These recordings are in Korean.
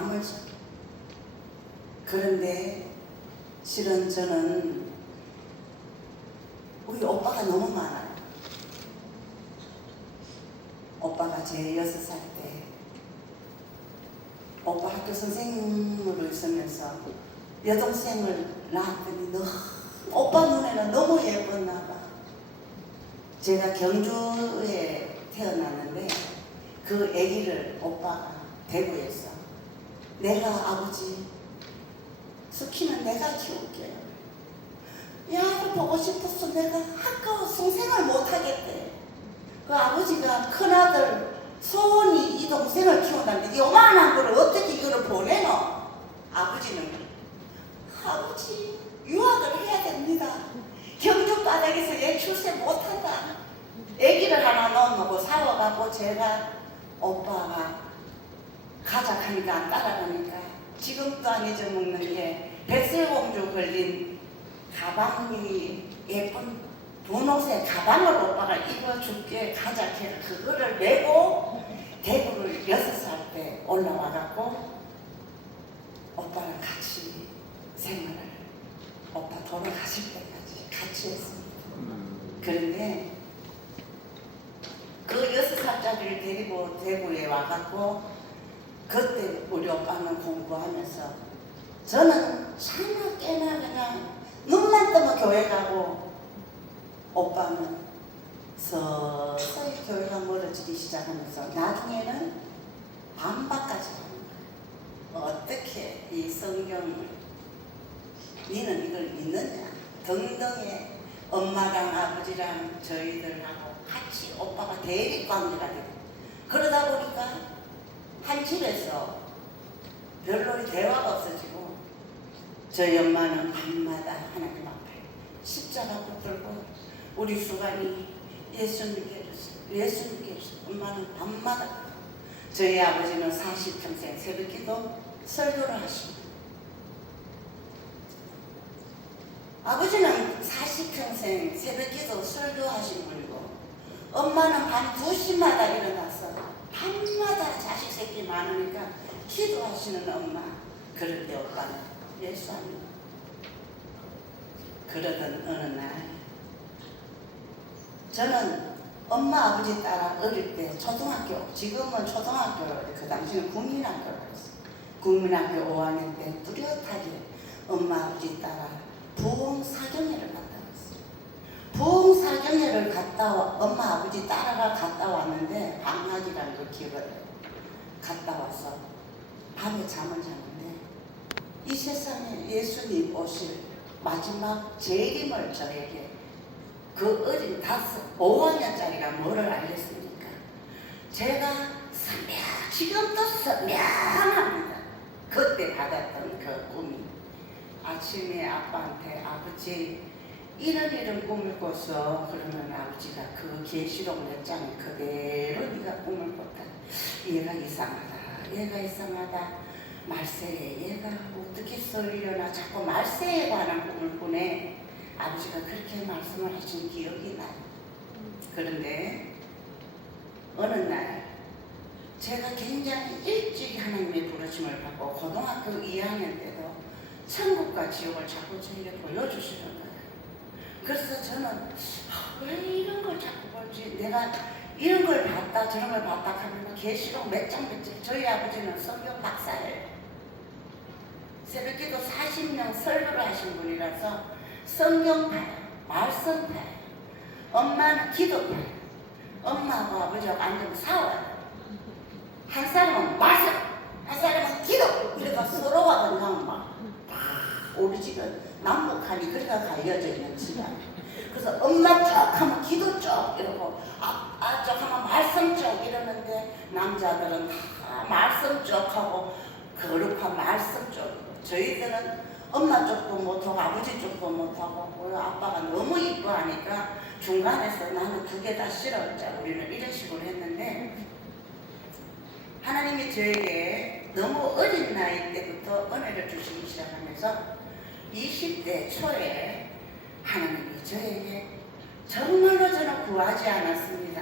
잠을 자. 그런데 실은 저는 우리 오빠가 너무 많아요. 오빠가 제 6살 때 오빠 학교 선생님으로 있으면서 여동생을 낳았더니 오빠 눈에는 너무 예뻤나 봐. 제가 경주에 태어났는데 그 아기를 오빠가 대구에서 내가 아버지 스키는 내가 키울게. 야, 보고 싶었어. 내가 아까워 성생을 못하겠대. 그 아버지가 큰아들 소원이 이 동생을 키운다는데 요만한 거를 어떻게 이거를 보내노? 아버지는 아버지 유학을 해야 됩니다. 경주 바닥에서 얘 출세 못한다. 애기를 하나 넣어놓고 사와갖고 제가 오빠가 가자 하니까 안 따라가니까 지금도 안 잊어먹는 게 백설공주 걸린 가방이 예쁜 분홍색 가방을 오빠가 입어줄게 가자 해서 그거를 메고 대구를 6살 때 올라와갖고 오빠랑 같이 생활을 오빠 돌아가실 때까지 같이 했습니다. 그런데 그 6살짜리를 데리고 대구에 와갖고 그때 우리 오빠는 공부하면서 저는 차나 깨나 그냥 눈만 뜨면 교회 가고 오빠는 서서히 교회가 멀어지기 시작하면서 나중에는 반박까지 하는 거예요. 어떻게 이 성경을 니는 이걸 믿느냐 등등의 엄마랑 아버지랑 저희들하고 같이 오빠가 대립관계가 되고 그러다 보니까 한 집에서 별로 대화가 없어지고 저희 엄마는 밤마다 하나님 앞에 십자가 붙들고 우리 수간이 예수 믿게 해주세요. 예수 믿게 해주세요. 엄마는 밤마다 저희 아버지는 40평생 새벽기도 설교를 하십니다. 아버지는 40평생 새벽기도 설교하신 분이고 엄마는 밤 2시마다 일어나서 밤마다 자식 새끼 많으니까 기도하시는 엄마. 그런데 오빠는 예수 안 믿어. 그러던 어느 날 저는 엄마 아버지 따라 어릴 때 초등학교 지금은 초등학교를 그 당시는 국민학교를 했어요. 국민학교 5학년 때 뚜렷하게 엄마 아버지 따라 부흥사경회를 갔다 왔어요. 부흥사경회를 엄마 아버지 따라가 갔다 왔는데 방학이라는 걸 기억을 해요. 갔다 와서 밤에 잠을 잤는데 이 세상에 예수님 오실 마지막 재림을 저에게 그 어린 5학년짜리가 뭐를 알겠습니까? 제가 지금도 선명합니다. 그때 받았던 그 꿈이 아침에 아빠한테 아버지 이런 꿈을 꿔서 그러면 아버지가 그 계시록 몇 장에 그대로 네가 꿈을 꿨다. 얘가 이상하다. 말세에 얘가 어떻게 썰려나 자꾸 말세에 관한 꿈을 꾸네. 아버지가 그렇게 말씀을 하신 기억이 나요. 그런데 어느 날 제가 굉장히 일찍 하나님의 부르심을 받고 고등학교 2학년 때도 천국과 지옥을 자꾸 저에게 보여주시는 거예요. 그래서 저는 왜 이런 걸 자꾸 볼지 내가 이런 걸 봤다 저런 걸 봤다 하면 계시록 몇 장 저희 아버지는 성경 박사예요. 새벽기도 40년 설교를 하신 분이라서 성경파예요. 말씀파예요. 엄마는 기도파예요. 엄마하고 아버지하고 앉으면 싸워요. 한 사람은 말씀, 한 사람은 기도. 이래가 서로가 그냥 막 우리 집은 남북한이 그래가 갈려져 있는 집안. 그래서 엄마 쪽 하면 기도 쪽 이러고 아빠 쪽 하면 말씀 쪽 이러는데 남자들은 다 말씀 쪽하고 거룩한 말씀 쪽. 저희들은 엄마 쪽도 못하고 아버지 쪽도 못하고 아빠가 너무 이뻐하니까 중간에서 나는 두 개 다 싫어. 자, 우리는 이런 식으로 했는데 하나님이 저에게 너무 어린 나이 때부터 은혜를 주시기 시작하면서 20대 초에 하나님이 저에게 정말로 저는 구하지 않았습니다.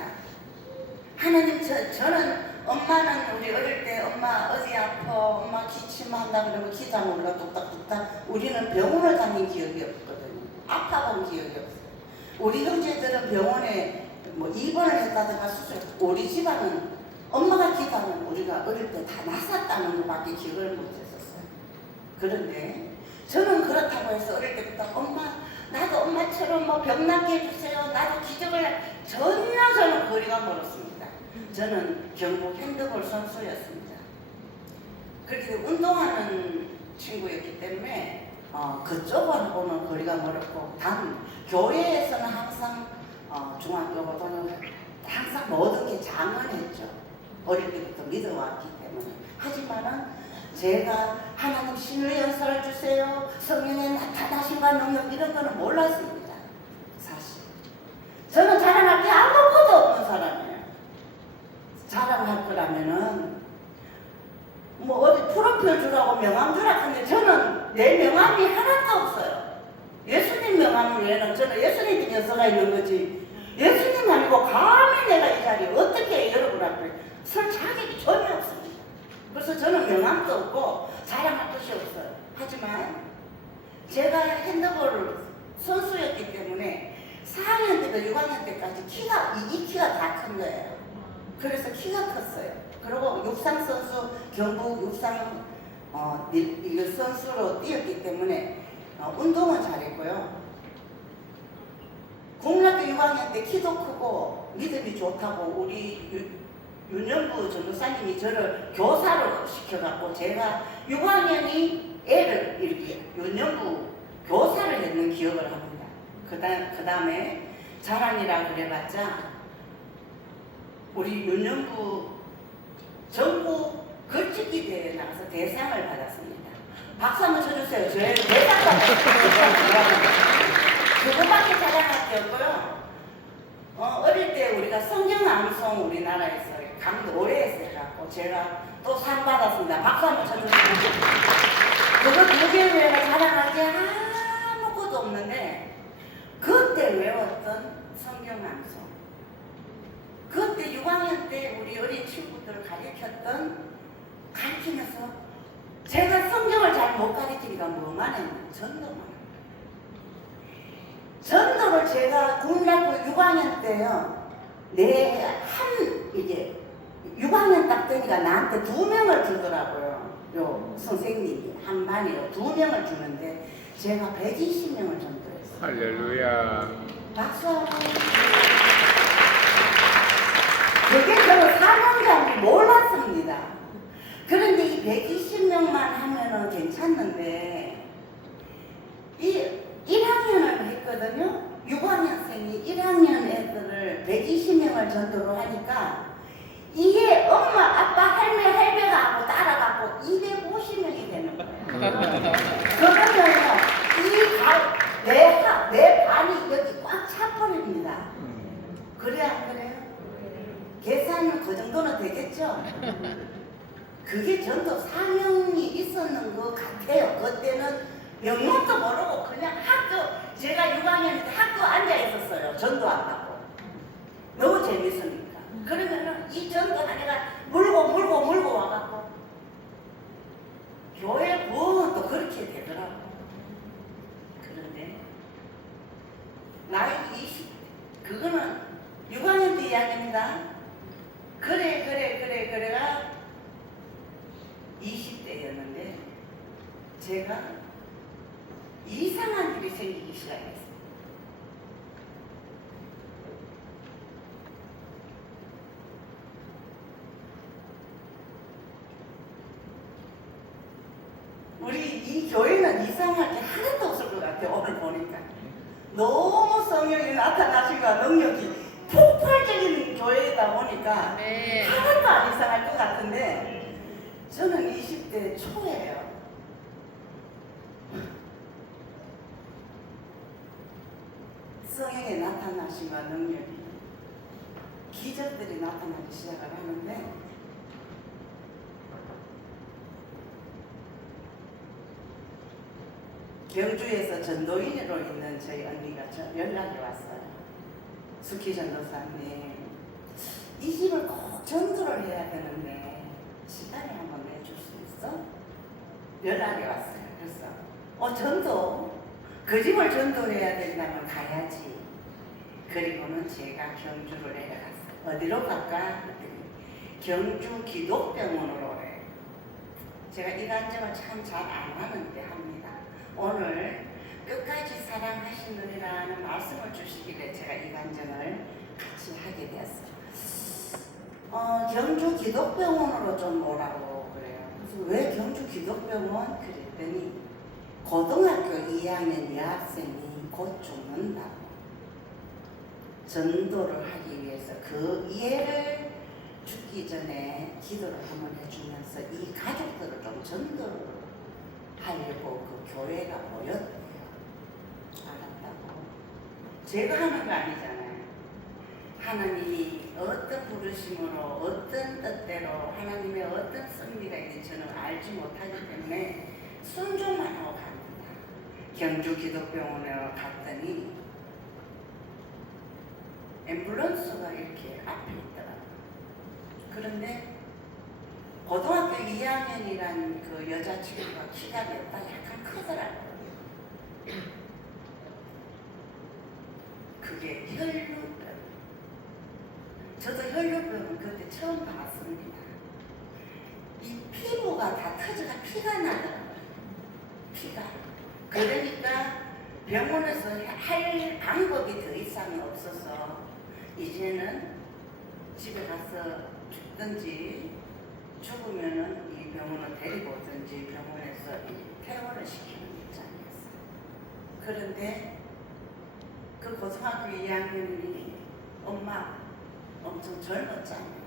하나님 저는 엄마는 우리 어릴 때 엄마 어디 아파 엄마 기침한다 그러면 기자면 우리가 뚝딱뚝딱 우리는 병원을 다닌 기억이 없거든요. 아파본 기억이 없어요. 우리 형제들은 병원에 뭐 입원을 했다든가 수술. 우리 집안은 엄마가 기도하면 우리가 어릴 때 다 났었다는 것밖에 기억을 못했었어요. 그런데 저는 그렇다고 해서 어릴 때부터 엄마 나도 엄마처럼 뭐 병나게 해주세요. 나도 기적을 전혀 저는 거리가 멀었습니다. 저는 경북 핸드볼 선수였습니다. 그렇게 운동하는 친구였기 때문에 그쪽하고는 거리가 멀었고 단 교회에서는 항상 중학교 고등학교 항상 모든 게 장언했죠. 어릴 때부터 믿어왔기 때문에. 하지만은 제가 하나님 신의 연설을 주세요. 성령의 나타나심과 능력 이런 거는 몰랐습니다. 사실. 저는 자랑할 게 아무것도 없는 사람이에요. 자랑할 거라면은 뭐 어디 프로필 주라고 명함 주라 하는데 저는 내 명함이 하나도 없어요. 예수님 명함 외에는 저는 예수님 녀석가 있는 거지. 예수님 아니고 감히 내가 이 자리에 어떻게 여러분 앞에 설 자격이 전혀 없습니다. 그래서 저는 명함도 없고 자랑할 것이 없어요. 하지만 제가 핸드볼 선수였기 때문에 4학년 때부터 6학년 때까지 이 키가 다 큰 거예요. 그래서 키가 컸어요. 그리고 육상 선수 경북 육상 선수로 뛰었기 때문에 운동은 잘했고요. 국민학교 6학년 때 키도 크고 믿음이 좋다고 우리 윤영부 전도사님이 저를 교사로 시켜갖고 제가 6학년이 애를 이렇게 윤영부 교사를 했는 기억을 합니다. 그 다음에 자랑이라 그래봤자 우리 윤영부 전국 글짓기 대회에 나가서 대상을 받았습니다. 박수 한번 쳐주세요. 저희 대상 받았습니다. 그것밖에 자랑할 게 없고요. 어릴 때 우리가 성경 암송 우리나라에서 노래에서 해갖고 제가 또 상 받았습니다. 박수 한번 쳐주세요. 그거 2개 외에는 자랑할 게 아무것도 없는데 그때 외웠던 성경 암송, 그때 6학년 때 우리 어린 친구들을 가르치면서 제가 성경을 잘 못 가르치니까 뭐만 했는데 전도를 제가 국민학교 6학년 때요. 이제 6학년 딱 되니까 나한테 2명을 주더라고요. 요 선생님이 한 반이요. 2명을 주는데 제가 120명을 전도했어요. 할렐루야. 박수. 그게 저는 사명자인지 몰랐습니다. 그런데 이 120명만 하면은 괜찮는데 이 1학년을 했거든요. 6학년생이 1학년 애들을 120명을 전도로 하니까 이게 엄마, 아빠, 할매, 할배가 하고 따라가고 250명이 되는 거예요. 그러면요, 내 반이 여기 꽉 차버립니다. 그래, 안 그래요? 계산은 그 정도는 되겠죠? 그게 전도 사명이 있었는 것 같아요. 그때는 명목도 모르고 그냥 제가 6학년 때 학교 앉아 있었어요. 전도한다고. 너무 재밌으니까. 그러면은 이 전도 하니까 물고 와갖고 교회 부흥은 또 그렇게 되더라고. 그런데 나이 20, 그거는 6학년 때 이야기입니다. 그래가 20대였는데 제가 이상한 일이 생기기 시작했어요. 우리 이 교회는 이상할 게 하나도 없을 것 같아요. 오늘 보니까 너무 성령이 나타나시고 능력이 폭발적인 교회이다 보니까 네. 하나도 안 이상할 것 같은데 저는 20대 초예요. 성령의 나타나심과 능력이 기적들이 나타나기 시작을 하는데 경주에서 전도인으로 있는 저희 언니가 연락이 왔어요. 수키 전도사님, 이 집을 꼭 전도를 해야 되는데 시간을 한번 내줄 수 있어? 연락이 왔어요. 그래서 전도 그 집을 전도를 해야 된다면 가야지. 그리고는 제가 경주를 내려갔어요. 어디로 갈까? 그랬더니 경주 기독병원으로 오래. 제가 이 간증을 참 잘 안 하는데 합니다. 오늘 끝까지 사랑하시느니라는 말씀을 주시길래 제가 이 간증을 같이 하게 되었어요. 경주 기독병원으로 좀 오라고 그래요. 그래서 왜 경주 기독병원? 그랬더니 고등학교 2학년 여학생이 곧 죽는다고. 전도를 하기 위해서 그 얘를 죽기 전에 기도를 한번 해주면서 이 가족들을 좀 전도를 하려고 그 교회가 모였대요. 알았다고. 제가 하는 거 아니잖아요. 하나님이 어떤 부르심으로 어떤 뜻대로 하나님의 어떤 섭리가 있는지 저는 알지 못하기 때문에 순종만 하고 갑니다. 경주 기독병원에 갔더니 앰뷸런스가 이렇게 앞에 있더라고요. 그런데 고등학교 2학년이란 그 여자친구가 키가 몇 달 약간 크더라고요. 그게 혈류병. 저도 혈류병을 그때 처음 봤습니다. 이 피부가 다 터져가 피가 나더라고요. 피가. 그러니까 병원에서 할 방법이 더 이상 없어서 이제는 집에 가서 죽든지 죽으면은 이 병원을 데리고 오든지 병원에서 퇴원을 시키는 입장이었어요. 그런데 그 고등학교 2학년이 엄마 엄청 젊었잖아요.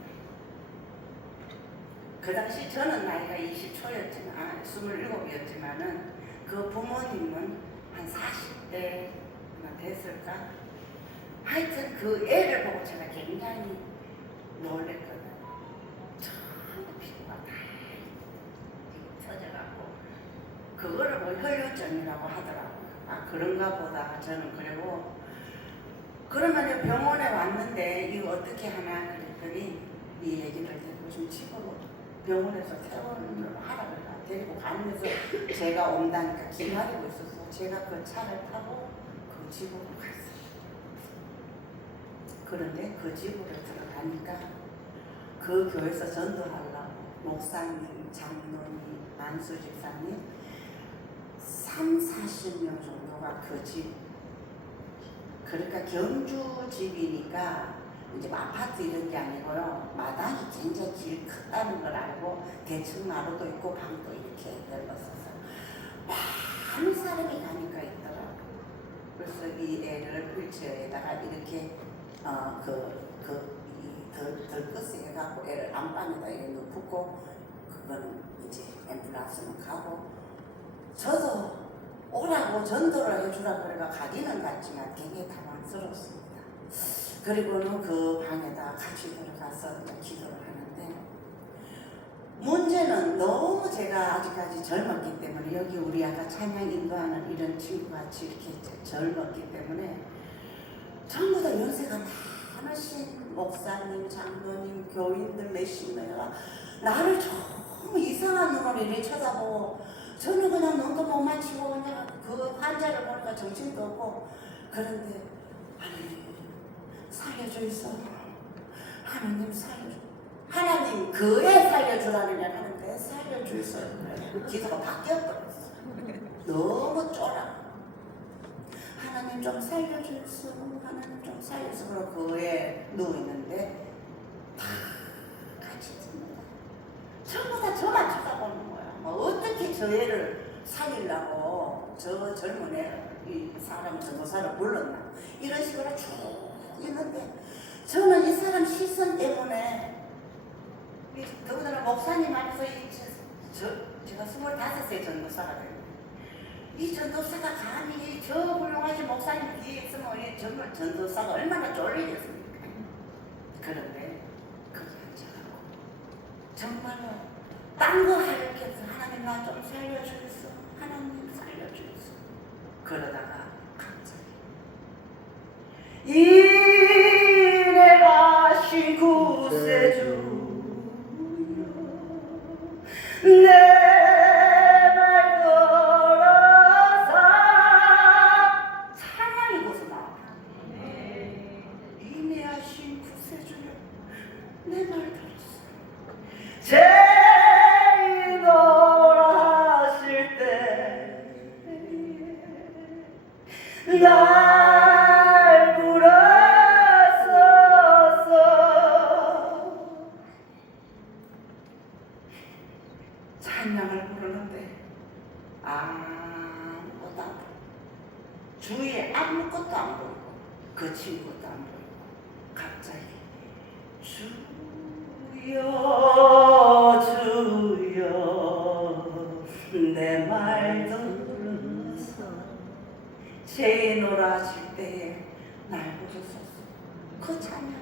그 당시 저는 나이가 20초였지만 27이었지만은 그 부모님은 한 40대나 됐을까? 하여튼 그 애를 보고 제가 굉장히 놀랬거든요. 전부 피부가 다 터져갖고 그거를 뭐 혈류증이라고 하더라고요. 아 그런가 보다. 저는 그리고 그러면 병원에 왔는데 이거 어떻게 하나 그랬더니 이 얘기를 듣고 좀 집으로 병원에서 퇴원을 하라 그래가 데리고 가면서 제가 온다니까 기다리고 있어서 제가 그 차를 타고 그 집으로 갔어요. 그런데 그 집으로 들어가니까 그 교회에서 전도하려고 목사님, 장로님, 만수 집사님 30-40명 정도가 그 집. 그러니까 경주 집이니까 이제 아파트 이런 게 아니고요. 마당이 굉장히 길 크다는 걸 알고 대층 마루도 있고 방도 이렇게 넓었어서 많은 사람이 가니까 있더라고요. 그래서 이 애를 휠체어에다가 이렇게 덜끝에 해갖고 애를 안방에다 이렇게 눕고 그거는 이제 앰뷸런스는 가고 저도 오라고 전도를 해주라고 그래가 가기는 갔지만 굉장히 당황스럽습니다. 그리고는 그 방에다 같이 들어가서 기도를 하는데 문제는 너무 제가 아직까지 젊었기 때문에 여기 우리 아까 찬양 인도하는 이런 친구같이 이렇게 젊었기 때문에 전부 다 연세가 많으신 목사님, 장로님, 교인들 몇십 명이가 나를 정말 이상한 눈으로 이렇게 쳐다보고 저는 그냥 눈도 못 맞추고 그냥 그 환자를 보니까 정신도 없고 그런데 하나님 살려주이소. 하나님 살려주. 하나님 그애 살려주라느냐 하는데 살려주이소. 기도가 바뀌어버렸어. 너무 쫄아. 하나님 좀 살려주이소. 하나님 좀 살려주이소. 그러고 그애 누워있는데 다 같이 있습니다. 전부 다 저만 쳐다보는 거야. 뭐 어떻게 저 애를 살리려고 저 젊은 애 이 사람 전도사를 불렀나 이런 식으로 쭉 있는데 저는 이 사람 시선 때문에 더군다나 목사님 앞에서 제가 25세 전도사가 됐는데 이 전도사가 감히 저 훌륭하신 목사님 뒤에 있으면 이 정말 전도사가 얼마나 쫄리겠습니까? 그런데 거기 앉아가고 정말로 딴 거 할 게 없어. 하나님 나 좀 살려주겠어. 하나님 살려주겠어. 그러다가 갑자기 이래 하신 구세주 내 찬양을 부르는데 아무것도 안 보이고 주위에 아무것도 안 보이고 거친 것도 안 보이고 갑자기 주여 주여 내 말 들으소서 죄 놀아질 때에 날 부르소서. 그 찬양만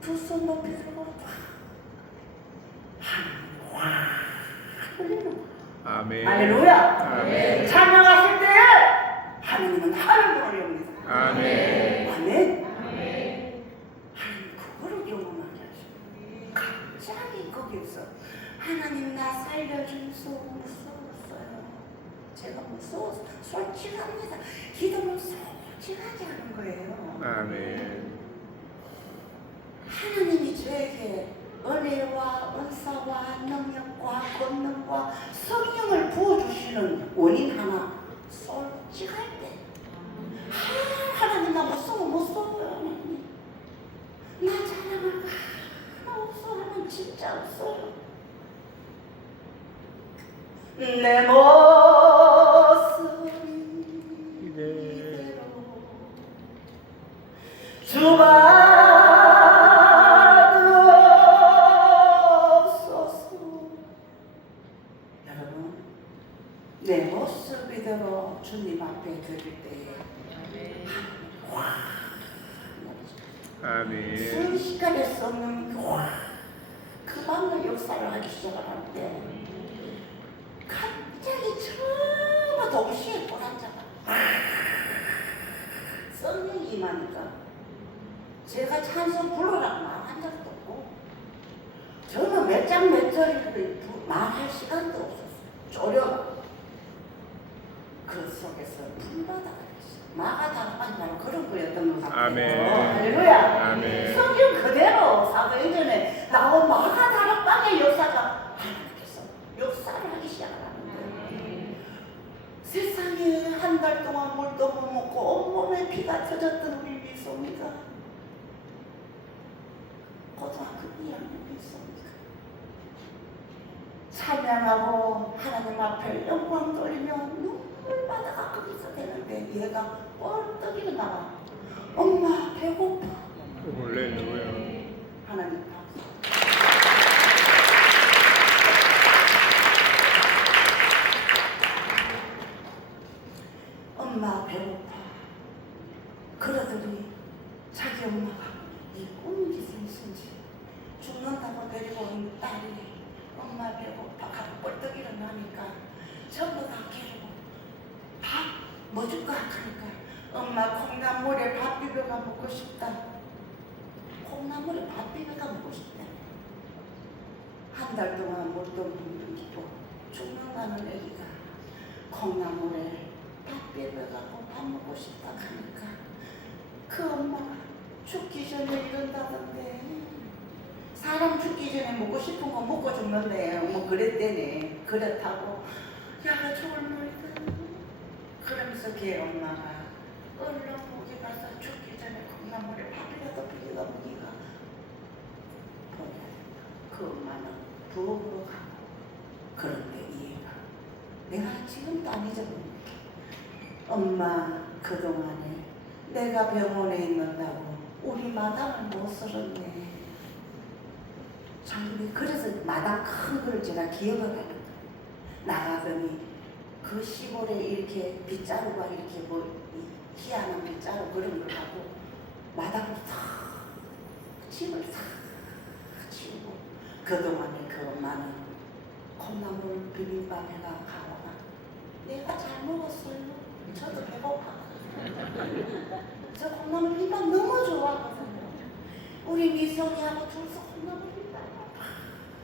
두 손 높이 들고 하나님 흘리는 거야. 아멘. 할렐루야. 아멘. 찬양하실 때에 하나님은 하늘을 옵니다. 아멘. 아멘. 하나님 그거를 경험하게 하시고 갑자기 거기서 하나님 나 살려주소. 무서웠어요. 제가 무서워서 솔직합니다. 기도는 솔직하게 하는 거예요. 아멘. 하나님이 저에게 은혜와 은사와 능력과 권능과 성령을 부어주시는 원인 하나 솔직할 때 하나님 나 무서워요. 하나님 나 자랑할 거 하나 없어. 하나님 진짜 없어요. 내 모습이 이대로 주받옵소서. 여러분 내 모습 이대로 주님 앞에 드릴 때에 아멘. 순식간에 수 없는 그 방을 역사를 하기 시작하는데 갑자기 전부 동시에 보란자가 성령이 임하니까 제가 찬송 불러라고 말한 적도 없고 저는 몇 장 몇 절을 말할 시간도 없었어요. 쪼려가 그 속에서 불바다가 됐어요. 마가다락방이 바로 그런 거였던 것 같아요. 아멘. 할렐루야. 아멘. 성경 그대로 사도행전에 나온 마가다락방의 역사가 하나님께서 역사를 하기 시작하는데 세상에 한 달 동안 물도 못 먹고 온몸에 피가 터졌던 우리 미소미가 고등학교 2학년 미소미가 찬양하고 하나님 앞에 영광 돌리며 눈물바다가 거기서 되는데 얘가 뻘떡 일어나가 엄마 배고파. 할렐루야. 하나님 박수. 엄마 배고파. 그러더니 자기 엄마가 이 꿈인지 생신지 죽는다고 데리고 온 딸이 엄마 배고파 하고 뻘떡 일어나니까 전부 다 깨고 밥 뭐 줄까 하니까 엄마 콩나물에 밥 비벼가 먹고 싶다. 콩나물에 밥 비벼가 먹고 싶다. 한 달 동안 물도 못 먹고 죽는다는 애기가 콩나물에 밥 비벼가고 밥 먹고 싶다 하니까 그 엄마가 죽기 전에 이런다던데 사람 죽기 전에 먹고 싶은 거 먹고 죽는데 뭐 그랬대네. 그렇다고 야가 죽을 노리다. 그러면서 걔 엄마가 얼른 거기 가서 죽기 전에 콩나물에 밥이라도 비벼가 먹이가 보내야 된다. 그 엄마는 부엌으로 가고 그런데 이 애가 내가 지금도 안 잊어버릴게. 엄마 그동안에 내가 병원에 있는다고 우리 마당을 못 쓸었네. 장군이 그래서 마당 큰 걸 제가 기억을 하는 거예요. 나가더니 그 시골에 이렇게 빗자루가 이렇게 뭐 희한한 빗자루 그런 걸 하고 마당을 탁 집을 탁 치우고 그동안에 그 엄마는 콩나물 비빔밥에가 가와가 내가 잘 먹었어요. 저도 배고팠거든요. 저 콩나물 비빔밥 너무 좋아하거든요. 우리 미성이하고 둘이서 콩나물 비빔밥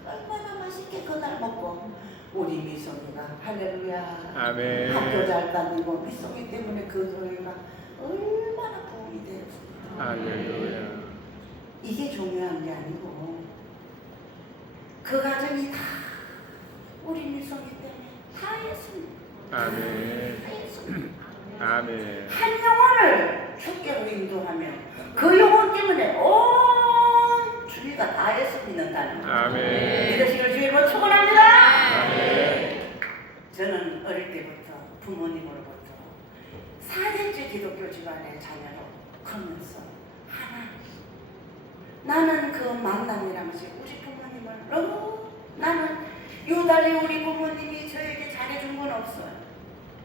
얼마나 맛있게 그날 먹고 우리 미성이가 할렐루야 아멘. 학교 잘 다니고 미성이 때문에 그 교회가 얼마나 부흥이 되었습니다. 할렐루야. 이게 중요한 게 아니고 그 가정이 다 우리 미성이 때문에 다 했습니다. 아멘. 다 했습니다. 아멘. 한 영혼을 주께로 인도하며 그 영혼 때문에 온 주위가 다 예수 믿는다는 거예요. 아멘. 믿으시길 주님으로 축원합니다. 아멘. 어릴 때부터 부모님으로부터 4대째 기독교 집안의 자녀로 크면서 하나 나는 그 만남이란 것이 우리 부모님을 너무 나는 유달리 우리 부모님이 저에게 잘해준 건 없어요.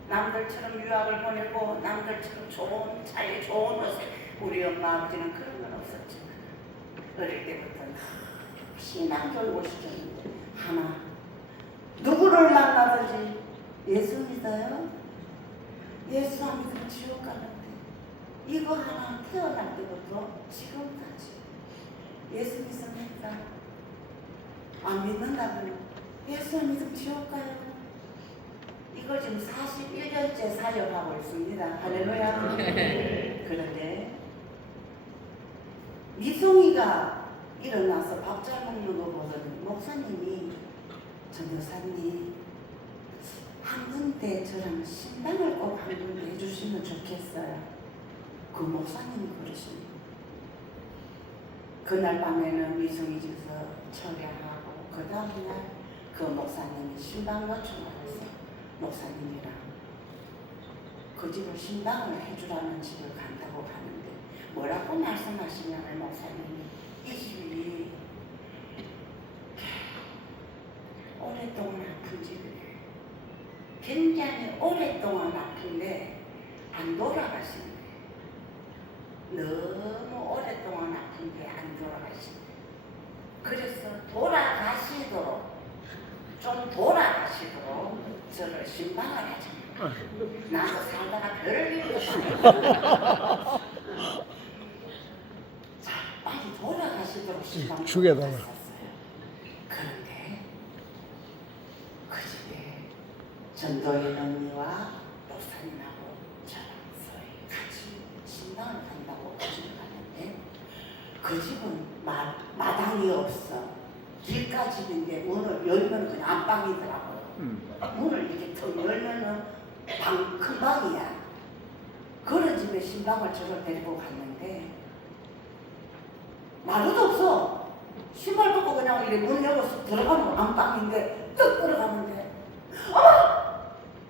남들처럼 유학을 보내고 남들처럼 좋은 차에 좋은 옷에 우리 엄마 아버지는 그런 건 없었지만 어릴 때부터 신앙 교육을 시켰는데 하나 누구를 만나든지 예수 믿어요? 예수 안 믿으면 지옥 가는데 이거 하나 태어날 때부터 지금까지 예수 믿습니까? 안 믿는다면 예수 안 믿으면 지옥 가요. 이걸 지금 41년째 사역하고 있습니다. 할렐루야. 그런데 미송이가 일어나서 밥 잘 먹는 거 보더니 목사님이 전도사님 한 군데 저랑 신방을 꼭 한 군데 해주시면 좋겠어요. 그 목사님이 그러십니다. 그날 밤에는 미송이 집에서 철야하고 그 다음날 그 목사님이 신방 요청을 해서 목사님이랑 그 집을 신방을 해주라는 집을 간다고 하는데 뭐라고 말씀하시냐면 목사님이 이 집이 오랫동안 아픈 집이에요. 굉장히 오랫동안 아픈데 안 돌아가신 거예요. 너무 오랫동안 아픈데 안 돌아가신 거예요. 그래서 돌아가시도록 저를 신방을 하잖아요. 나도 살다가 별일도 자, 빨리 돌아가시도록 신방을 죽여달라. 했었어요. 그런데 그 집에 전도인 언니와 목사님하고 저랑 같이 신방을 간다고 그 집을 갔는데 그 집은 마당이 없어. 길가 집인데 문을 열면 그냥 안방이더라고요. 문을 이렇게 턱 열면은 큰 방이야. 그런 집에 신방을 저를 데리고 갔는데 마루도 없어. 신발 벗고 그냥 이렇게 문 열고 들어가면 안방인데 뚝 들어가는데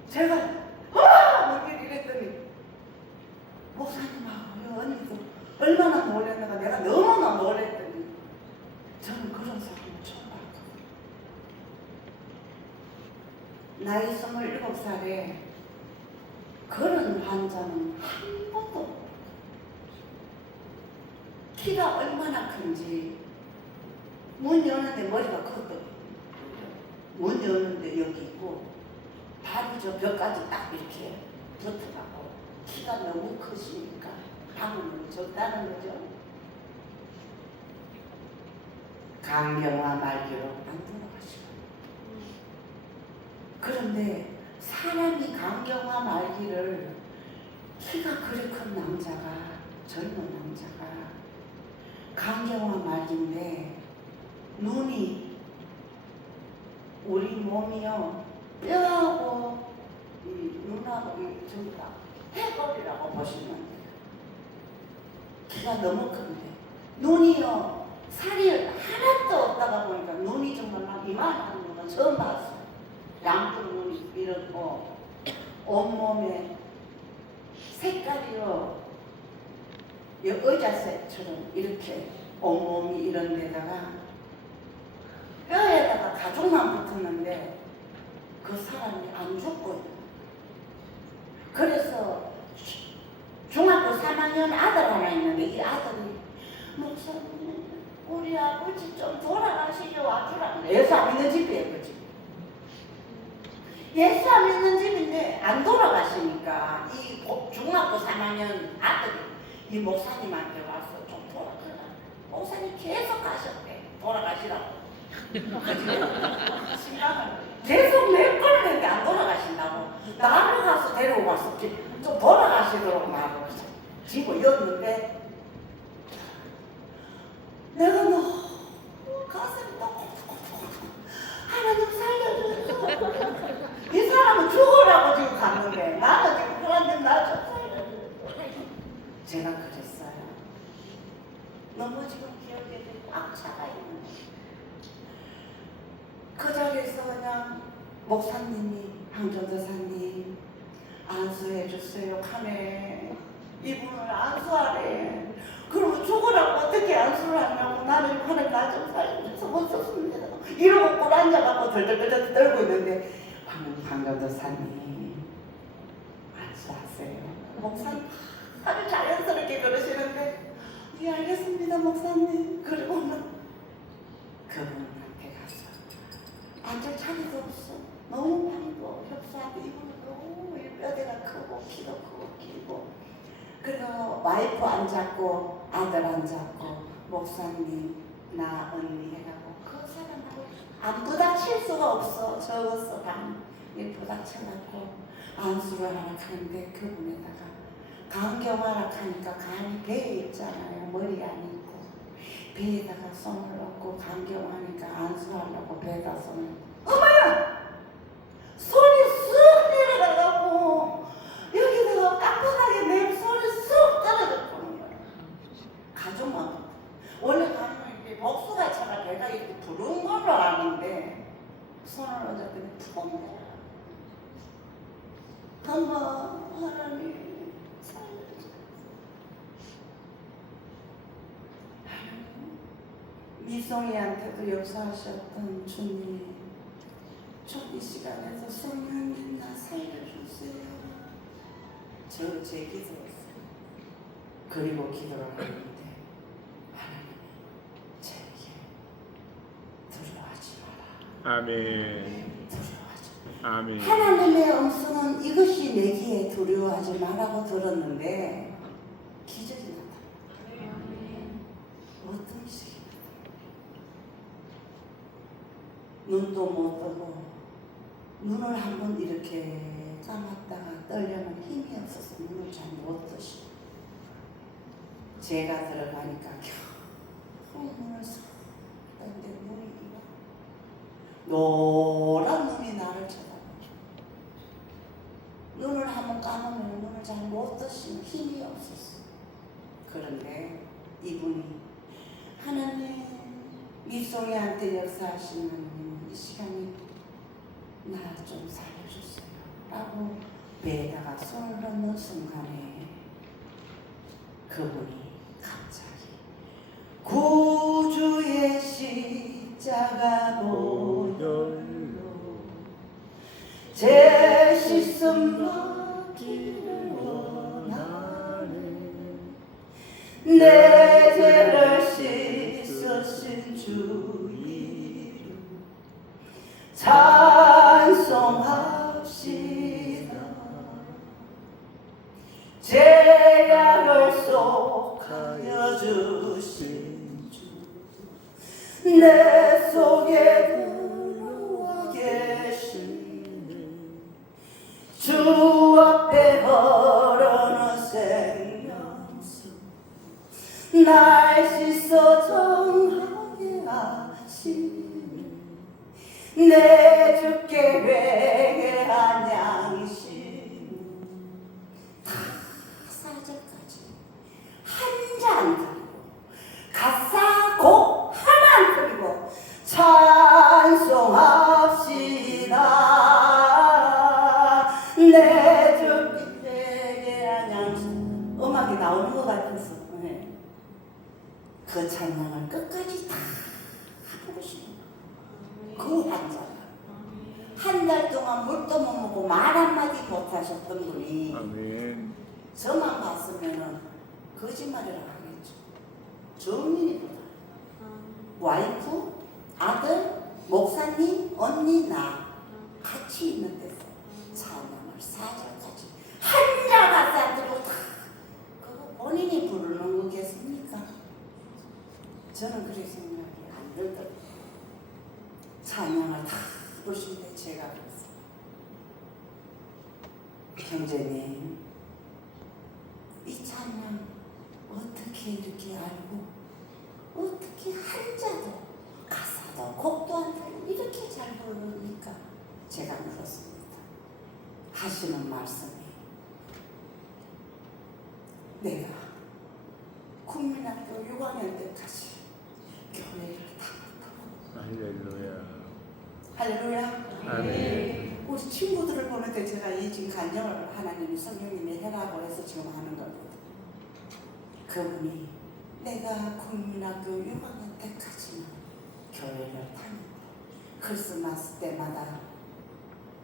제가 뭔일 이랬더니 목사님하고 언니도 얼마나 놀랬는가 내가 너무나 놀랬더니 저는 그런 사람을 처음 봤거든요. 나이 27살에 그런 환자는 한 번도 없고 키가 얼마나 큰지 문 여는데 머리가 커도 문 여는데 여기 있고 발이 저 벽까지 딱 이렇게 붙어가고 키가 너무 크시니까 방은 적다는 거죠. 간경화 말기로 안 돌아가시고 그런데 사람이 간경화 말기를 키가 그리 큰 남자가 젊은 남자가 간경화 말기인데 눈이 우리 몸이요 뼈하고 이 눈하고 이 전부 다 해골이라고 보시면 돼요. 키가 너무 큰데 눈이요 살이 하나도 없다가 보니까 눈이 정말 막 이만한 거 처음 봤어요. 양쪽 눈이 이렇고 온몸에 색깔이요 의자색처럼 이렇게 온몸이 이런 데다가 뼈에다가 가죽만 붙었는데 그 사람이 안 죽고요. 그래서 중학교 3학년 아들 하나 있는데 이 아들이 목사님 우리 아버지 좀 돌아가시려 와주라. 예수 안 믿는 집이에요 그 집. 예수 안 믿는 집인데 안 돌아가시니까 이 중학교 3학년 아들이 이 목사님한테 와서 좀 돌아가라. 목사님 계속 가셨대. 돌아가시라고. 계속 몇 번을 했는데 안 돌아가신다고. 나를 가서 데리고 가서 좀 돌아가시도록 말하고 집어였는데 내가 너무 가슴이 너무 하나님 살려줘서 이 사람은 죽으라고 지금 갔는데 나는 지금 그런데 나 좀 살려줘. 제가 그랬어요. 너무 지금 기억에 꽉 차가 있는 그 자리에서 그냥 목사님이 황전도사님 안수해 주세요. 하네. 이분을 안수하래. 그러면 죽으라고 어떻게 안수를 하냐고. 나는 하나님 나 좀 살려줘서 못 썼습니다. 이러고 ቁ 앉아갖고 덜덜덜덜 떨고 있는데 황전도사님 안수하세요. 목사님 아주 자연스럽게 그러시는데 예 알겠습니다 목사님. 그리고는 그분한테 가서 앉을 자리도 없어. 너무 많고 협사하고 이분은 너무 뼈대가 크고 키도 크고 길고. 그리고 와이프 안 잡고 아들 안 잡고 목사님 나 언니 해가고 그 사람하고 안 부닥칠 수가 없어. 적었어 반 부닥쳐갖고 안수를 하라 하는데 그분에다가 간경하라 하니까 간이 배에 있잖아요. 머리 안 있고 배에다가 손을 넣고 간경하니까 안수하려고 배에다 손을 어머야! 손이 쑥 내려가고 여기다가 깜빡하게 내 손이 쑥 떨어졌거든 거야. 가족만 원래 가면 이렇게 목수가 차가 배가 이렇게 부른 걸로 아는데 손을 얹었더니 푹 내려. 엄마 하나님 살려주세요. 미송이한테도 역사하셨던 주님 좀 이 시간에서 성령님 나 살려주세요. 제 기도였어요. 그리고 기도를 하는데 하나님 제게 두려워하지 마라. 아멘. 두려워하지 마라. 아멘. 하나님의 음성은 이것이 내기에 두려워하지 말라고 들었는데 기적이 나타나. 어떤 기적이 나타나. 눈도 못 뜨고 눈을 한번 이렇게 감았다가 떨려면 힘이 없어서 눈을 잘 못 뜨시. 제가 들어가니까 겨우 눈을 싹 떴는데 눈이 노란 눈이 나를 쳐다봐. 눈을 한번 감으면 눈을 잘 못 뜨시면 힘이 없었어. 그런데 이분이 하나님 미송이한테 역사하시는 이 시간이 나 좀 살려주세요 라고 배에다가 손을 넣는 순간에 그분이 갑자기 구주의 십자가 보혈로 제 씻음 받기를 원하네. 내 죄를 씻으신 주 이름 찬송합시다. 제약을 속하여 주신 주 내 속에 들어와 계시네. 주 앞에 흐르는 생명수 날 씻어 정하게 하시네. 내 주께 회개한 양심 다 사절까지 한 잔 드리고 가사곡 하나 안 드리고 찬송합시다. 내 주께 회개한 양심. 음악이 나오는 것 같아서 그 찬양을 끝까지 다 부르시는 그 한 달 동안 물도 못 먹고 말 한마디 못 하셨던 분이 아멘. 저만 봤으면은 거짓말이라고 하겠죠. 정민이보다 와이프, 아들, 목사님, 언니, 나 같이 있는 데서 찬양을 4절까지 한자 가사 안 들고 다 그거 본인이 부르는 거겠습니까? 저는 그렇게 생각이 안 들더라고요. 찬양을 다 부르시는데 제가 그랬어요. 형제님, 이 찬양 어떻게 이렇게 알고 어떻게 한자도 가사도 곡도 안 들고 이렇게 잘 부르니까 제가 물었습니다. 하시는 말씀이 내가 국민학교 6학년 때까지 교회를 다녔다고. 할렐루야. 할렐루야. 아멘. 우리 친구들을 그때 제가 이 지금 간증을 하나님이 성령님이 해라고 해서 지금 하는 거거든요. 그분이 내가 국민학교 6학년 때까지는 교회를 다녔고 크리스마스 때마다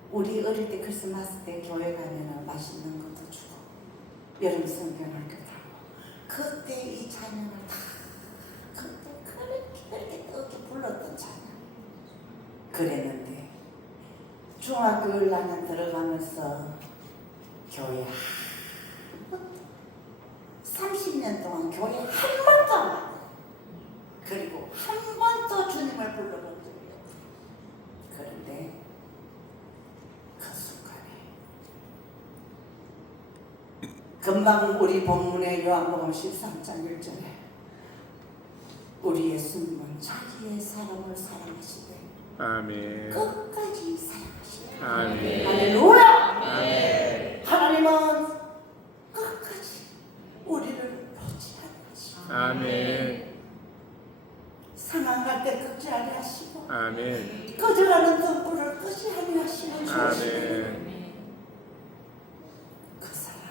우리 어릴 때 크리스마스 때 교회 가면 맛있는 것도 주고 여름 성경학교 다니고 그때 이 찬양을 다 그때 그렇게 불렀던 찬양 그랬는데 중학교 1학년 들어가면서 교회 30년 동안 교회 한 번도 안 왔어요. 그리고 한 번도 주님을 불러본 적이 없어요. 그런데 그 순간에 금방 우리 본문의 요한복음 13장 1절에 우리 예수님은 자기의 사람을 사랑하시되 아멘. 끝까지 사랑하시네. 아멘. 할렐루야! 아멘. 하나님은 끝까지 우리를 놓지 않으시고 아멘. 상한 갈 때 끄지 아니하시고 아멘. 꺼져가는 등불을 끄지 아니하시는 주시고 아멘. 그 사랑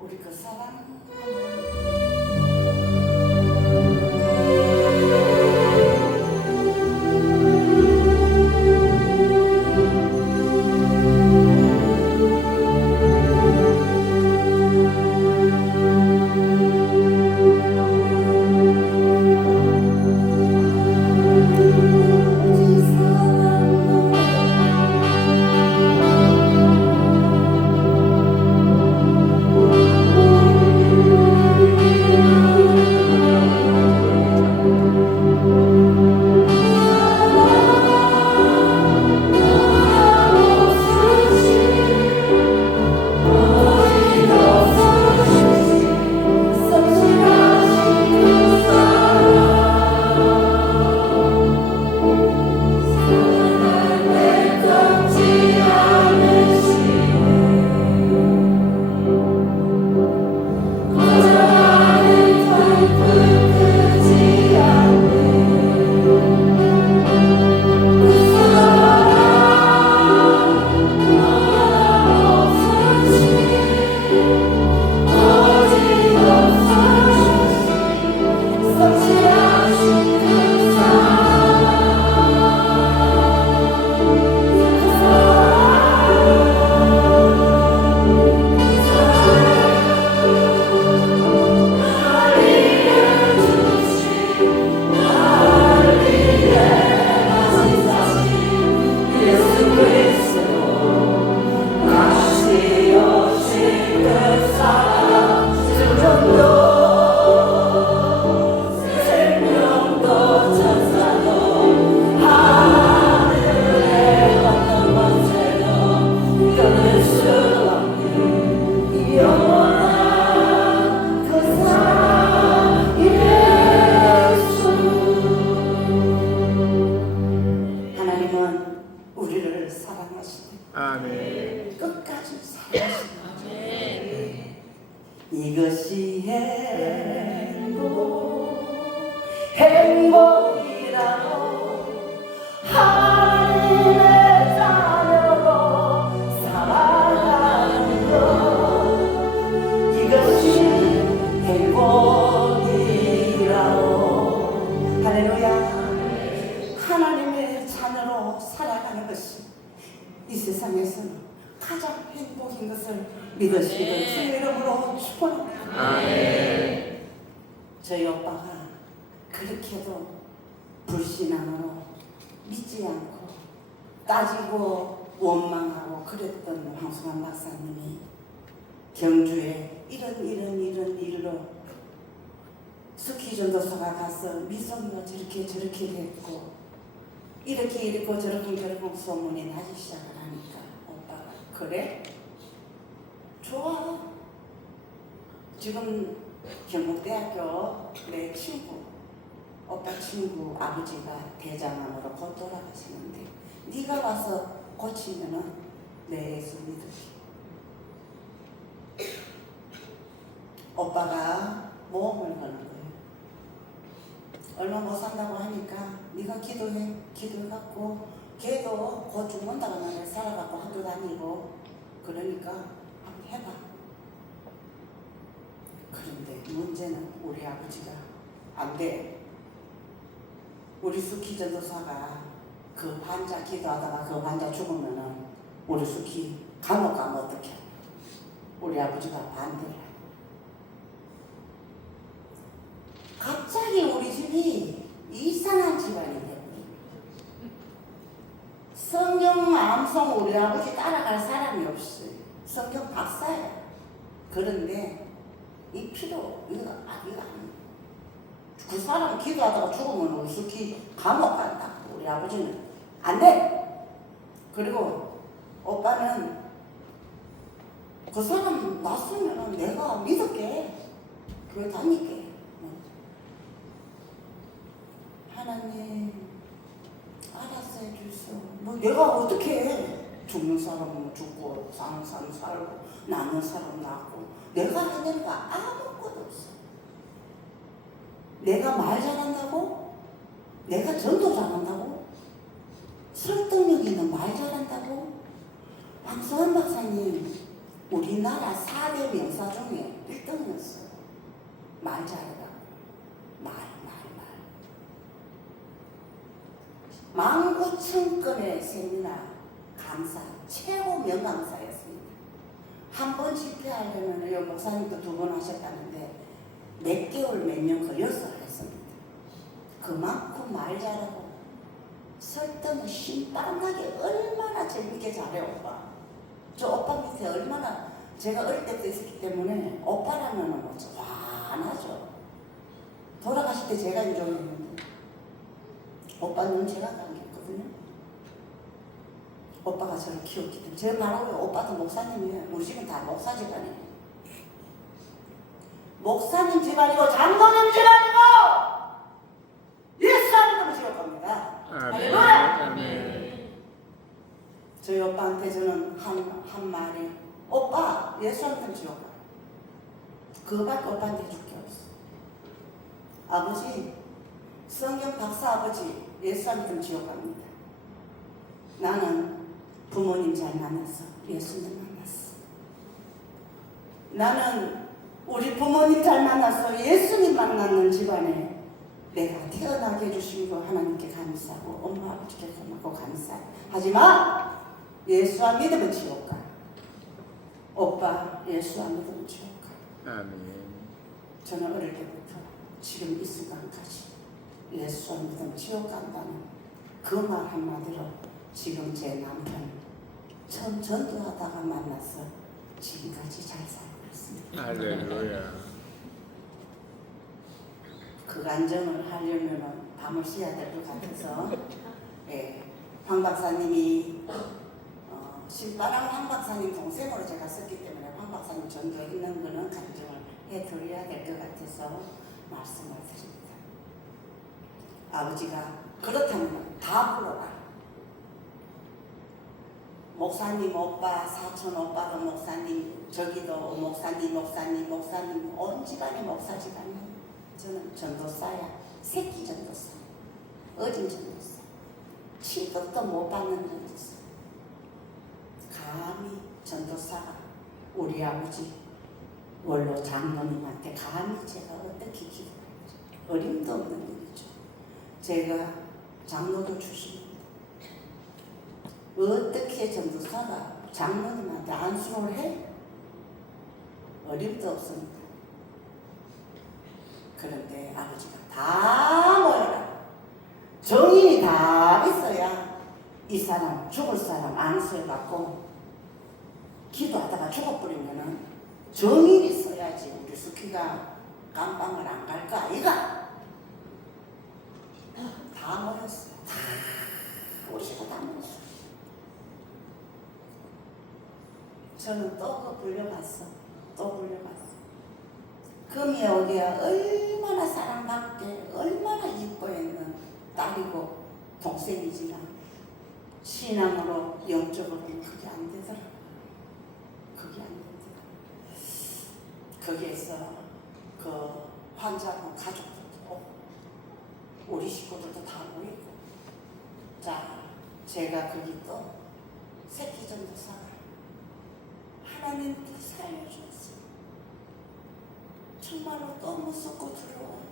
우리 그 사랑 아멘. 끝까지 사랑하시는 이것이 행복이라고 하나님의 자녀로 살아가는 것 이것이 행복이라고 할렐루야 하나님의 자녀로 살아가는 것이 이 세상에서는 가장 행복인 것을 믿으시는 주의 이름으로 축원합니다. 아멘. 저희 오빠가 그렇게도 불신앙으로 믿지 않고 따지고 원망하고 그랬던 황승환 박사님이 경주에 이런 일로 스키 전도사가 가서 미성이가 저렇게 됐고 이렇게 저렇게 소문이 나기 시작을 하니까 오빠가 그래? 좋아. 지금 경북대학교 내 친구 오빠 친구 아버지가 대장암으로 곧 돌아가시는데 네가 와서 고치면은 내 예수 믿으시. 오빠가 모험을 거는 거예요. 얼마 못 산다고 하니까 네가 기도해. 기도해갖고 걔도 곧 죽는다고 말해. 살아갖고 학교 다니고. 그러니까 한번 해봐. 그런데 문제는 우리 아버지가 안 돼. 우리 수키 전도사가 그 환자 기도하다가 그 환자 죽으면은 우리 수키 감옥 가면 어떡해. 우리 아버지가 반대를. 갑자기 우리 집이 이상한 집안이 돼요. 성경 암송 우리 아버지 따라갈 사람이 없어요. 성경 박사예요. 그런데 이 필요 이거 아니야. 그 사람 기도하다가 죽으면 우리 수키 감옥 간다. 우리 아버지는 안 돼. 그리고 오빠는 그 사람 놨으면 내가 믿을게. 교회 다닐게. 하나님 알아서 해주세요. 뭐 내가 어떻게 해? 죽는 사람은 죽고 사는 사람 살고 나는 사람 낳고 내가 하는 거 아무것도 없어. 내가 말 잘한다고? 내가 전도 잘한다고? 설득력 있는 말 잘한다고? 황소환 박사님 우리나라 4대 명사 중에 1등이었어요. 말 잘해라. 말. 19,000건의 세미나 강사, 최고 명강사였습니다. 한 번 집회하려면 목사님도 2번 하셨다는데 몇 개월 몇 년 걸려서 했습니다. 그만큼 말 잘하고 설득을 신바람나게 얼마나 재밌게 잘해 오빠. 저 오빠 밑에 얼마나 제가 어릴 때부터 있었기 때문에 오빠라면 환하죠. 돌아가실 때 제가 인정했는데 오빠 눈치가 감겼거든요. 오빠가 저를 키웠기 때문에. 제가 말하고 오빠도 목사님이에요. 우리 집은 다 목사 집안이에요. 목사님 집안이고 장로님 집안이고 예수 안으로 지을 겁니다. 할렐루야. 아멘. 저희 오빠한테 저는 한 말이 오빠 예수 안으로 지을 거야. 그거밖에 오빠한테 줄 게 없어. 아버지 성경 박사 아버지 예수님을 지옥 갑니다. 나는 부모님 잘 만났어. 예수님 만났어. 나는 우리 부모님 잘 만났어. 예수님 만났는 집안에 내가 태어나게 해주신 거 하나님께 감사하고 엄마 아버지께 고맙고 감사해. 하지만 예수 안 믿으면 지옥 가. 오빠 예수 안 믿으면 지옥 가. 아멘. 저는 어릴 때부터 지금 이 순간까지 예수 안 믿으면 지옥 간다는 그 말 한마디로 지금 제 남편 처음 전도하다가 만나서 지금까지 잘 살고 있습니다. 할렐루야. 그 간증을 하려면 밤을 새야 될 것 같아서 황 박사님이 신바람 황 박사님 동생으로 제가 썼기 때문에 황 박사님 전도에 있는 거는 간증을 해드려야 될 것 같아서 말씀을 드립니다. 아버지가 그렇다면 다 불러라. 목사님 오빠, 사촌 오빠도 목사님, 저기도 목사님, 온 집안이 목사 집안이에요. 저는 전도사야. 새끼 전도사. 어린 전도사. 취급도 못 받는 전도사. 감히 전도사가 우리 아버지 원로 장로님한테 감히 제가 어떻게 기도할지 어림도 없는 일이죠. 제가 장로도 출신입니다. 어떻게 전도사가 장로님한테 안수를 해? 어림도 없습니다. 그런데 아버지가 다 모여라. 정인이 다 있어야 이 사람 죽을 사람 안수를 받고 기도하다가 죽어버리면은 정인이 있어야지 우리 수키가 깜빵을 안 갈 거 아이가? 다 모였어요. 다 오시고 다 모였어요. 저는 또 불려봤어. 또 불려봤어. 금이 어디야 얼마나 사랑받게 얼마나 이뻐했는 딸이고 동생이지만 신앙으로 영적으로는 그게 안 되더라. 그게 안 되더라. 거기에서 그 환자분 가족들도 오고 우리 식구들도 다 모이고 자 제가 거기 또 새끼 정도 살아. 하나님 또 살려줬어. 정말로 또 무섭고 두려워요.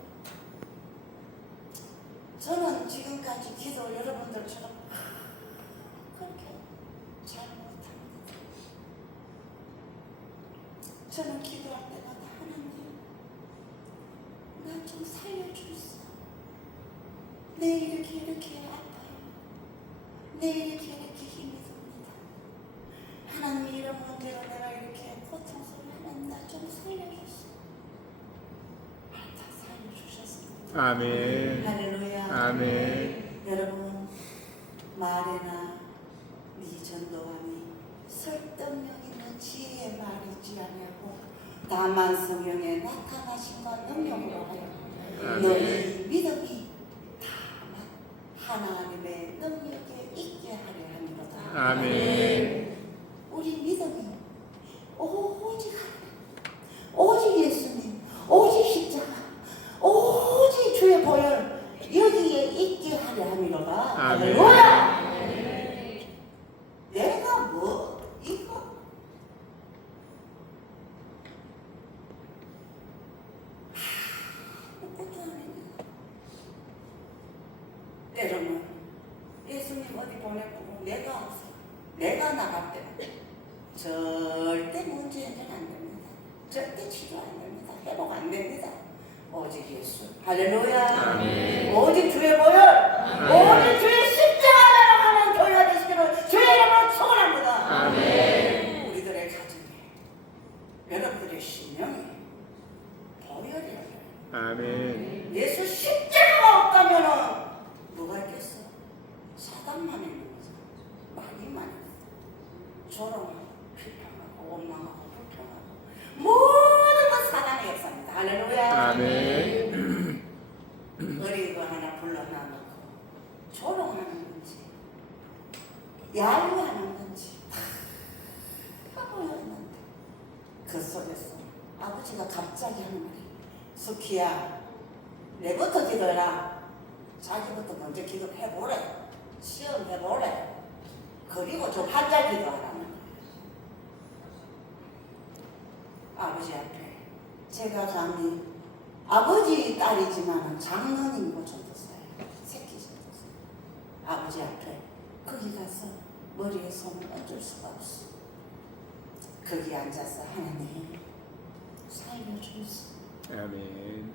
저는 지금까지 기도 여러분들처럼 그렇게 잘 못합니다. 저는 기도할 때마다 하나님 나 좀 살려주세요. 내 이렇게 아파요. 내 이렇게 힘이 듭니다. 하나님 이런 문제로 내가 이렇게 고통스러워. 하나님 나 좀 살려주세요. 다 살려주셨습니다. 아멘. 할렐루야. 아멘. 여러분 말에나 네 전도함이 설득력 있는 지혜의 말이지 아니하고 다만 성령에 나타나신과 능력으로 하여 너희 믿음이 다만 하나님의 능력에 있게 하려 합니다. 아멘. 우리 믿음이 오직 하나님, 오직 예수님, 오직 십자가, 오직 주의 보혈 여기에 있게 하려 함이로다. 아멘. 할렐루야. 내가 뭐 이거 아무것도 안 했네. 때로는 예수님 어디 보내고 내가 나갈 때는 절대 문제 해결 안 됩니다. 절대 치료 안 됩니다. 회복 안 됩니다. 오직 예수. 할렐루야. 아멘. 오직 주의 보혈, 오직 주의 십자가로 하는 교회가 되시기를 주의 이름으로 축원합니다. 아멘. 우리들의 가정에 여러분들의 신령이 보혈이에요. 아멘. 예수 십자가가 없다면은 뭐가 있겠어? 사단만 있는 거죠. 마귀만 있는 거죠. 조롱하고 비판하고 원망하고 불평하고 모든 건 사단의 역사입니다. 할렐루야. 아멘. 어린 거 하나 불러놔 놓고 조롱하는 건지 야유하는 건지 다 보였는데 그 속에서 아버지가 갑자기 하는 말이 수키야 내부터 기도해라. 자기부터 먼저 기도해보래. 시험해보래. 그리고 좀 한자 기도하라는 거예요. 아버지 앞에 제가 감히 아버지 딸이지만 장로님 전도사예요. 새끼 전도사. 아버지 앞에 거기 가서 머리에 손을 얹을 수가 없어. 거기 앉아서 하나님 살려주세요. 아멘.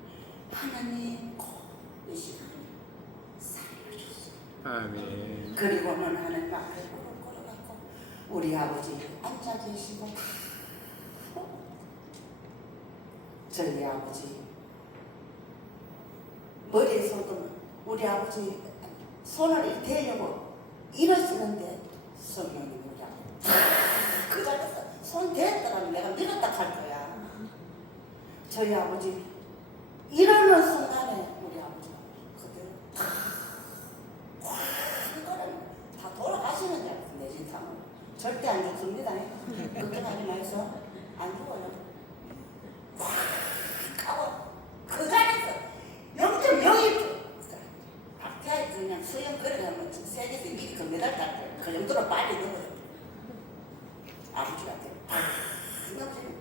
하나님 이 시간에 살려주세요. 아멘. 그리고는 하나님 앞에 무릎 꿇어갖고 우리 아버지 앉아 계시고 다 저희 아버지 머리에 손도 우리 아버지 손을 이렇게 대려고 일어서는데 성령님 우리 아버지 그 자리에서 손 대었더라면 내가 밀었다 갈 거야. 저희 아버지 일어는 순간에 우리 아버지가 그대로 이거는 다 돌아가시는 줄 알았어. 내 진상은 절대 안 죽습니다. 걱정하지 마세요. 안 죽어요. 하고 그 자리에서 0.01초 앞에 그냥 수영 걸어가면 세계에서 미리 금메달 딸 거예요. 그 정도로 빨리 넘어요. 아버지한테 넘어지면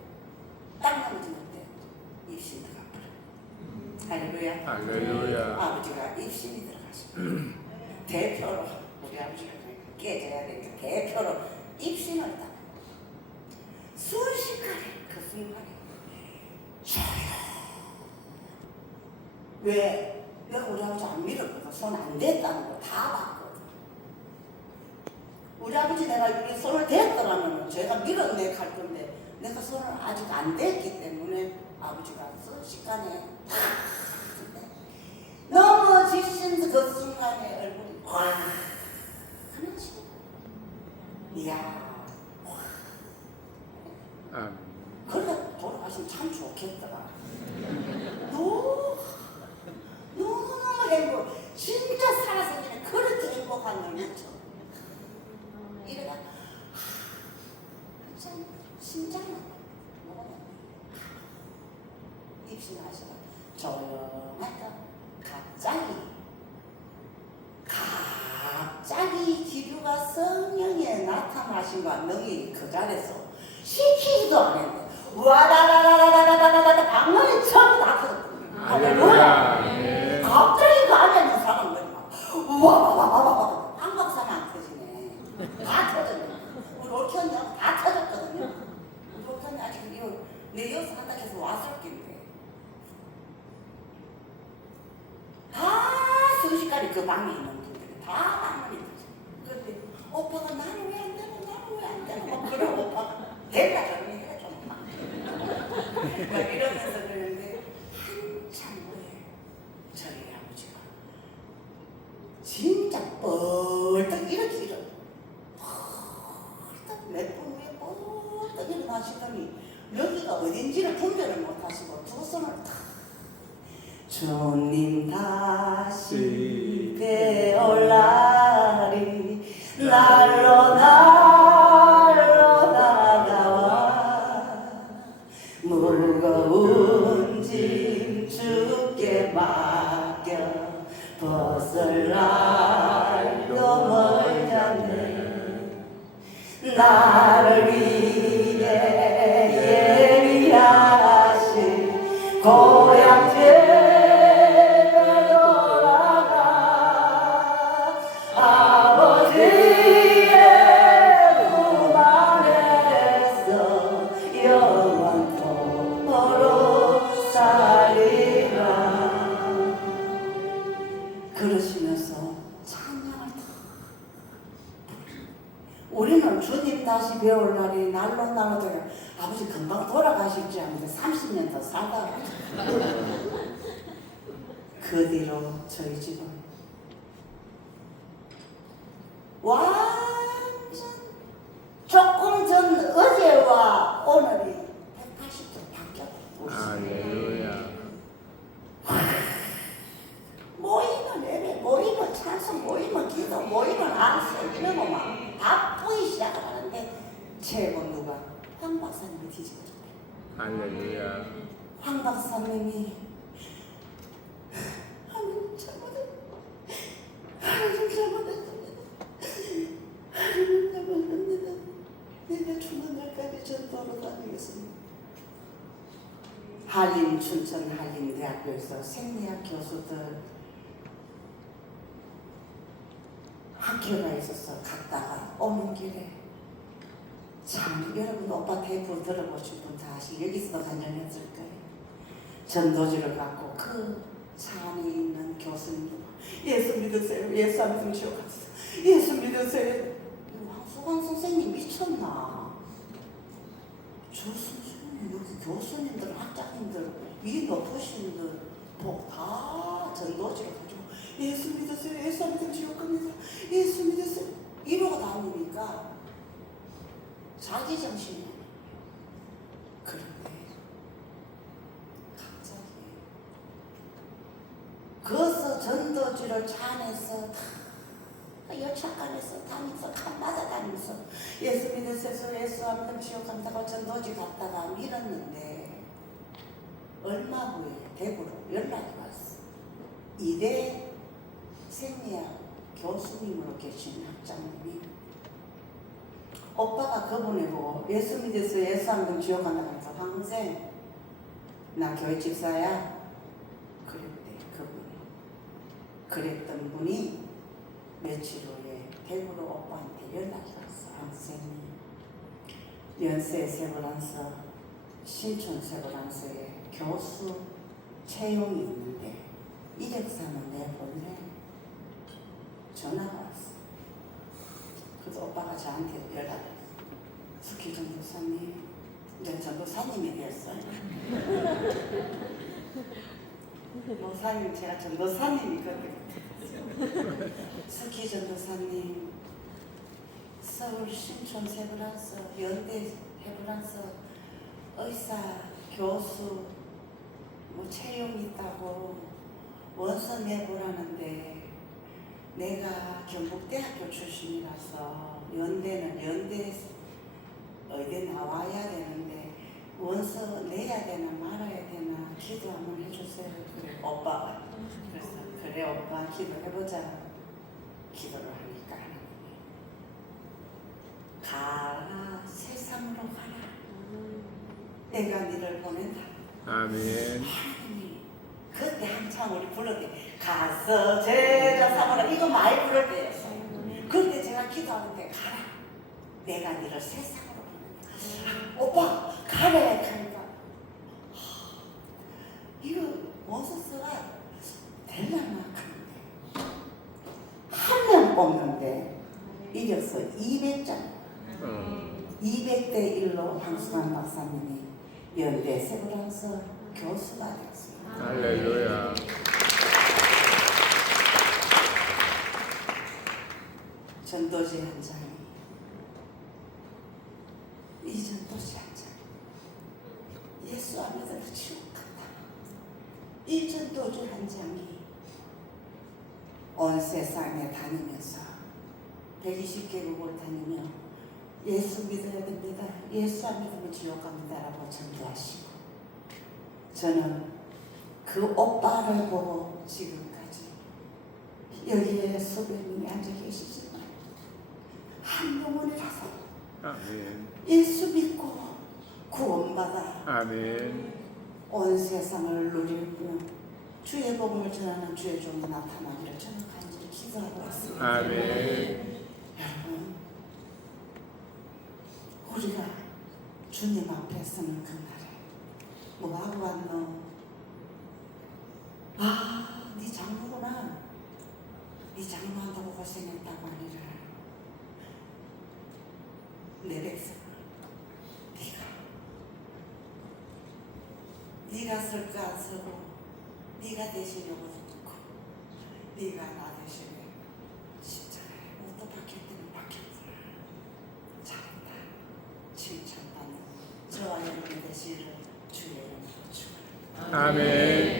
딱 넘어지는데 입신 들어가버려. 할렐루야. 할렐루야. 아버지가 입신이 들어가시고 대표로 우리 아버지가 깨져야 되니까 대표로 입신을 딱 순식간에 그 순간에 왜 내가 우리 아버지 안 밀었거든. 손 안 댔다는 거 다 봤거든. 우리 아버지 내가 여기 손을 댔더라면 제가 밀어내 갈 건데 내가 손을 아직 안 댔기 때문에 아버지가 순식간에 넘어지신 그 순간에 얼굴이 하나씩 이야 아멘. 그러다 돌아가시면 참 좋겠더라. 너무 행복. 진짜 살아서 그냥 그렇게 행복한 걸 못쳐. 이래가 참 심장은 뭐가 입신하시고 조용하다 갑자기 기류가 성령의 나타나심과 능이 그 자리에서 시키지도 않았는데 와다다다다다다다다 방문이 처음 다 터졌거든요. 할렐루야. 아멘. 갑자기 그 안에 있는 사람들이 막 와와와와와 한 박사는 안 터지네. 다 터졌네. 우리 올케언니 다 터졌거든요. 우리 올케언니 아직 내 여기서 한다 해서 왔을 텐데 다 순식간에 그 방에 있는 분들이 다 방문이 터져. 그런데 오빠가 나는 왜 안 되고 나는 왜 안 되고 막 그래 오빠가 내가 저러니 해라 좀 막 이러면서 그러는데 한참 후에 저희 아버지가 진짜 뻘떡 이렇게 일어 뻘떡 몇 분 후에 뻘떡 일어나시더니 여기가 어딘지를 분별을 못하시고 두 손을 탁 주님 다시 배올 날이 날로 다가와 무거운 짐 주께 맡겨 벗을 날도 멀지 않네 나를 위해 예비하신 고향 집에 돌아가 아버지의 품 안에서 영원토록 살리라 그러시면서 찬양을 다 우리는 주님 다시 배울 날이 날로 날로 아버지 금방 돌아가실지 하는데 30년 더 살다가 그 뒤로 저희 집은 완전 조금 전 어제와 오늘이 180도 바뀌었고 할렐루야. 모이면 예배, 모이면 찬송, 모이면 기도, 모이면 안수 이런 거만 바쁘기 시작하는데 최고 누가? 황 박사님이 뒤집어졌대. 할렐루야. 황 박사님이 하나님 잘못했다. 하나님 잘못했습니다. 하나님 잘못했습니다. 내가 죽는 날까지 전도로 다니겠습니다. 한림 춘천 한림대학교에서 생리학 교수들 학교가 있어서 갔다가 오는 길에 참 여러분 오빠 대부 들어보신 분 다 아시 여기서도 간증했을 거예요. 전도지를 갖고 그 차 안에 있는 교수님도 예수 믿으세요. 예수 안 믿으면 지옥 가세요. 예수 믿으세요. 황수광 선생님 미쳤나? 저 선생님 여기 교수님들 학자님들 위 높으신 분들 다 전도지를 가지고 예수 믿으세요. 예수 안 믿으면 지옥 갑니다. 예수 믿으세요. 이러고 다니니까 자기 정신이 그런데 갑자기 거기서 전도지를 차 안에서 다 열차간에서 다니면서 칸 맞아 다니면서 예수 믿으세요. 예수 안 믿으면 지옥 간다고 전도지 갔다가 밀었는데 얼마 후에 대구로 연락이 왔어. 이대 생리학 교수님으로 계신 학장님이 오빠가 그분을 보고 예수 믿어서 예수 안 믿으면 지옥 간다고 해서 황생 나 교회 집사야 그랬대. 그분이 그랬던 분이 며칠 후에 대구로 오빠한테 연락이 왔어. 황생님 연세 세브란서 신촌 세브란서에 교수 채용이 있는데 이력서는 내볼래? 전화가 왔어. 그래서 오빠가 저한테 연락했어. 스키 전도사님, 내가 전도사님이 되었어요. 목사님, 제가 전도사님이 그렇게 스키 전도사님, 서울 신촌 세브란서, 연대 세브란서 의사, 교수 뭐 채용이 있다고 원서 내보라는데 내가 경북대학교 출신이라서 연대는 연대 의대 나와야 되는데 원서 내야 되나 말아야 되나 기도 한번 해주세요. 그래 오빠가 그래서 그래 오빠 기도해보자. 기도를 하니까 가라 세상으로 가라. 내가 너를 보낸다. 아멘. 하나님이 그때 한참 우리 부를 때 가서 제자 삼으라 이거 많이 부를 때였어요. 그때 제가 기도하는데 가라. 내가 너를 세상으로 보낸다. 오빠 가래 가니까 이거 원서스가 될라나 하는데 한 명 뽑는데 이겨서 200장 200대 1로 황수관 박사님이 연대 세브란스 교수가 되었습니다. 할렐루야. 전도지 한 장이 이 전도지 한 장. 예수 안 믿어도 지옥 간다. 이 전도지 한 장이 온 세상에 다니면서 120개국을 다니며 예수 믿어야 됩니다. 예수 안 믿으면 지옥 갑니다라고 전도하시고 저는 그 오빠를 보고 지금까지 여기에 수백 명이 앉아 계시지만 한 영혼이라서 아멘. 예수 믿고 구원받아 아멘. 온 세상을 누리며 주의 복음을 전하는 주의 종이 나타나기를 저는 간절히 기도하고 있습니다. 아멘. 여러분 우리가 주님 앞에 서는 그날에 뭐하고 왔노? 아, 네 장모구나. 네 장모한다고 고생했다고 하니라. 내 백성아, 네가 설까 안 서고 네가 대신하고 듣고 네가 나 대신에 십자가에 옷도 박혔더니 박혔더라. 잘한다. 칭찬받는 저와 여러분 되시를 주의 이름으로 축원합니다. 아멘.